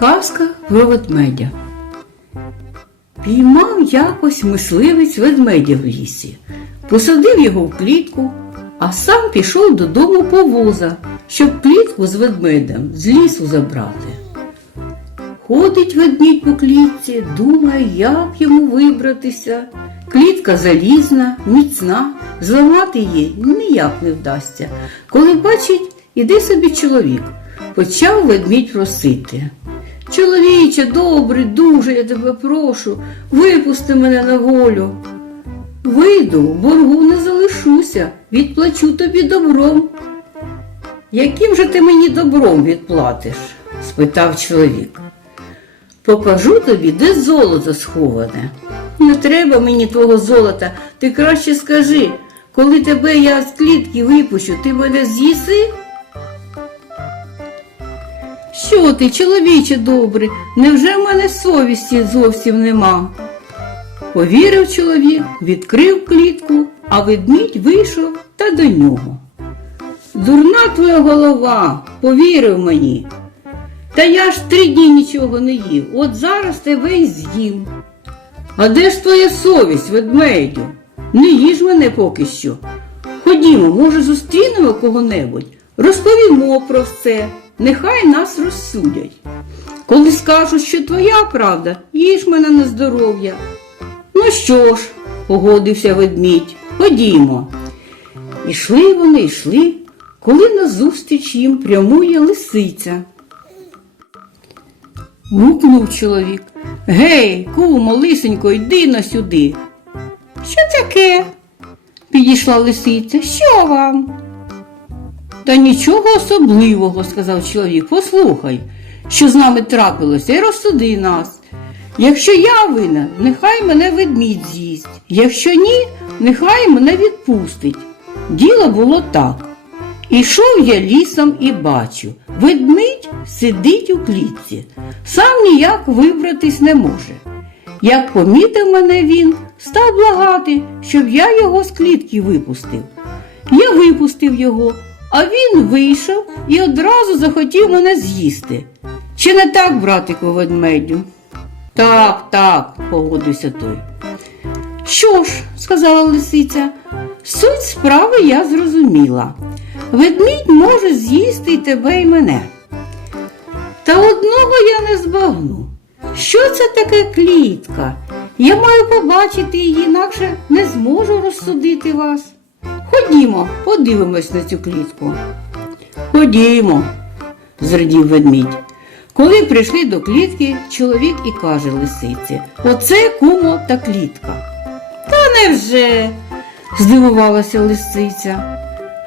Казка про ведмедя. Піймав якось мисливець ведмедя в лісі, посадив його в клітку, а сам пішов додому по воза, щоб клітку з ведмедем з лісу забрати. Ходить ведмідь по клітці, думає, як йому вибратися. Клітка залізна, міцна, зламати її ніяк не вдасться. Коли бачить, іде собі чоловік, почав ведмідь просити. Чоловіче, добрий, дуже я тебе прошу, випусти мене на волю. Вийду, боргу не залишуся, відплачу тобі добром. Яким же ти мені добром відплатиш? спитав чоловік. Покажу тобі, де золото сховане. Не треба мені твого золота, ти краще скажи, коли тебе я з клітки випущу, ти мене з'їси? Що ти, чоловіче добрий, невже в мене совісті зовсім нема? Повірив чоловік, відкрив клітку, а ведмідь вийшов та до нього. Дурна твоя голова, повірив мені. Та я ж три дні нічого не їв, от зараз тебе й з'їм. А де ж твоя совість, ведмедю? Не їж мене поки що. Ходімо, може, зустрінемо кого-небудь, розповімо про все, нехай нас розсудять. Коли скажуть, що твоя правда, їж мене на здоров'я. Ну що ж, погодився ведмідь, ходімо. Ішли вони, йшли, коли назустріч їм прямує лисиця. Гукнув чоловік. Гей, кумо, лисенько, йди на сюди. Що таке? Підійшла лисиця. Що вам? Та нічого особливого, сказав чоловік. Послухай, що з нами трапилося, і розсуди нас. Якщо я винен, нехай мене ведмідь з'їсть. Якщо ні, нехай мене відпустить. Діло було так. Ішов я лісом і бачу, ведмідь сидить у клітці, сам ніяк вибратись не може. Як помітив мене він, став благати, щоб я його з клітки випустив. Я випустив його, а він вийшов і одразу захотів мене з'їсти. Чи не так, братику ведмедю? Так, так, погодився той. Що ж, сказала лисиця, суть справи я зрозуміла. Ведмідь може з'їсти й тебе й мене. Та одного я не збагну. Що це таке клітка? Я маю побачити її, інакше не зможу розсудити вас. Ходімо, подивимось на цю клітку. Ходімо, зрадів ведмідь. Коли прийшли до клітки, чоловік і каже лисиці Оце кумо та клітка. Та невже? здивувалася лисиця.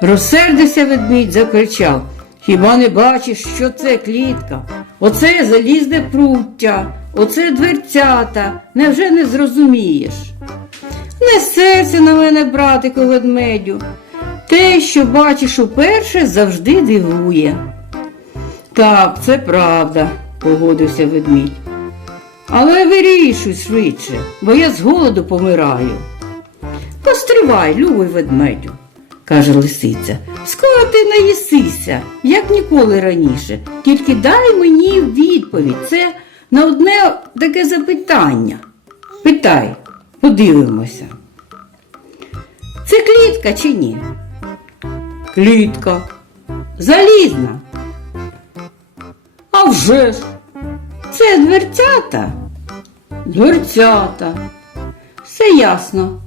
Розсердився ведмідь, закричав Хіба не бачиш, що це клітка? Оце залізне пруття, оце дверцята. Невже не зрозумієш? Не серце на мене, братику ведмедю. Те, що бачиш уперше, завжди дивує. Так, це правда, погодився ведмідь. Але вирішуй швидше, бо я з голоду помираю. Постривай, любий ведмедю, каже лисиця. Скоро ти наїсися, як ніколи раніше. Тільки дай мені відповідь. Це на одне таке запитання. Питай, подивимося. Це клітка чи ні? Клітка. Залізна. А вже ж. Це дверцята? Дверцята. Все ясно.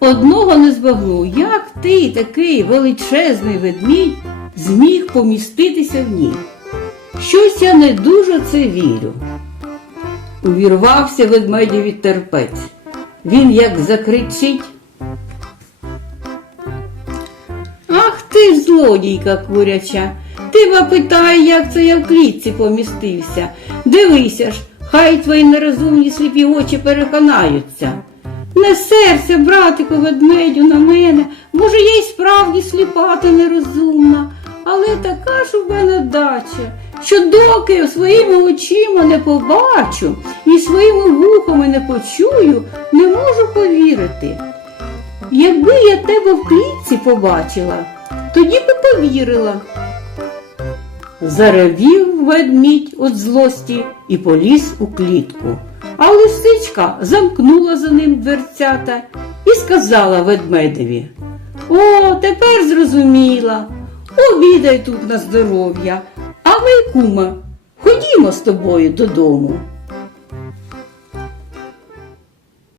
Одного не збагну, як ти, такий величезний ведмідь, зміг поміститися в ній. Щось я не дуже це вірю. Увірвався ведмедєві терпець. Він як закричить. Ах ти ж злодійка куряча. Ти ба питає, як це я в клітці помістився. Дивися ж, хай твої нерозумні сліпі очі переконаються. Не серця, братику, ведмедю, на мене. Може, я й справді сліпа та нерозумна, але така ж у мене дача, що доки своїми очима не побачу і своїми вухами не почую, не можу повірити. Якби я тебе в клітці побачила, тоді би повірила. Заревів ведмідь від злості і поліз у клітку. А лисичка замкнула за ним дверцята і сказала ведмедеві: О, тепер зрозуміла. Обідай тут на здоров'я, а ми, куме, ходімо з тобою додому.